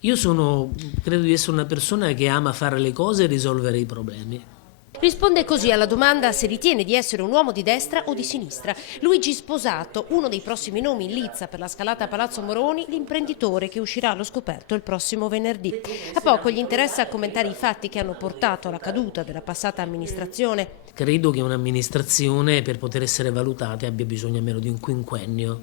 Credo di essere una persona che ama fare le cose e risolvere i problemi. Risponde così alla domanda se ritiene di essere un uomo di destra o di sinistra. Luigi Sposato, uno dei prossimi nomi in lizza per la scalata a Palazzo Moroni, l'imprenditore che uscirà allo scoperto il prossimo venerdì. A poco gli interessa commentare i fatti che hanno portato alla caduta della passata amministrazione. Credo che un'amministrazione per poter essere valutata abbia bisogno almeno di un quinquennio,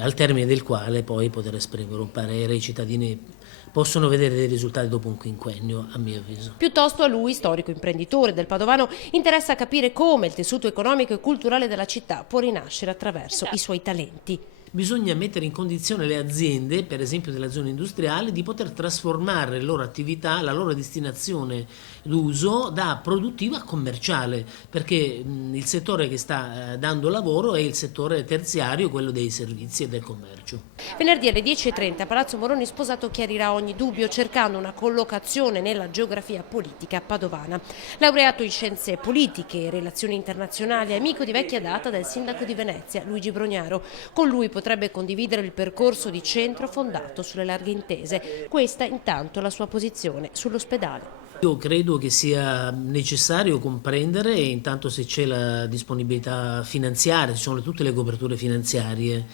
al termine del quale poi poter esprimere un parere. I cittadini possono vedere dei risultati dopo un quinquennio, a mio avviso. Piuttosto a lui, storico imprenditore del Padovano, interessa capire come il tessuto economico e culturale della città può rinascere attraverso i suoi talenti. Bisogna mettere in condizione le aziende, per esempio della zona industriale, di poter trasformare le loro attività, la loro destinazione d'uso da produttiva a commerciale, perché il settore che sta dando lavoro è il settore terziario, quello dei servizi e del commercio. Venerdì alle 10:30 Palazzo Moroni Sposato chiarirà ogni dubbio cercando una collocazione nella geografia politica padovana. Laureato in scienze politiche e relazioni internazionali, amico di vecchia data del sindaco di Venezia, Luigi Brognaro. Con lui potrebbe condividere il percorso di centro fondato sulle larghe intese. Questa intanto la sua posizione sull'ospedale. Io credo che sia necessario comprendere, intanto se c'è la disponibilità finanziaria, ci sono tutte le coperture finanziarie,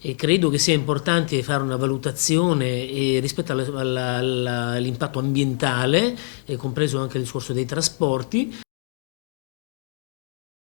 e credo che sia importante fare una valutazione rispetto all'impatto ambientale, compreso anche il discorso dei trasporti,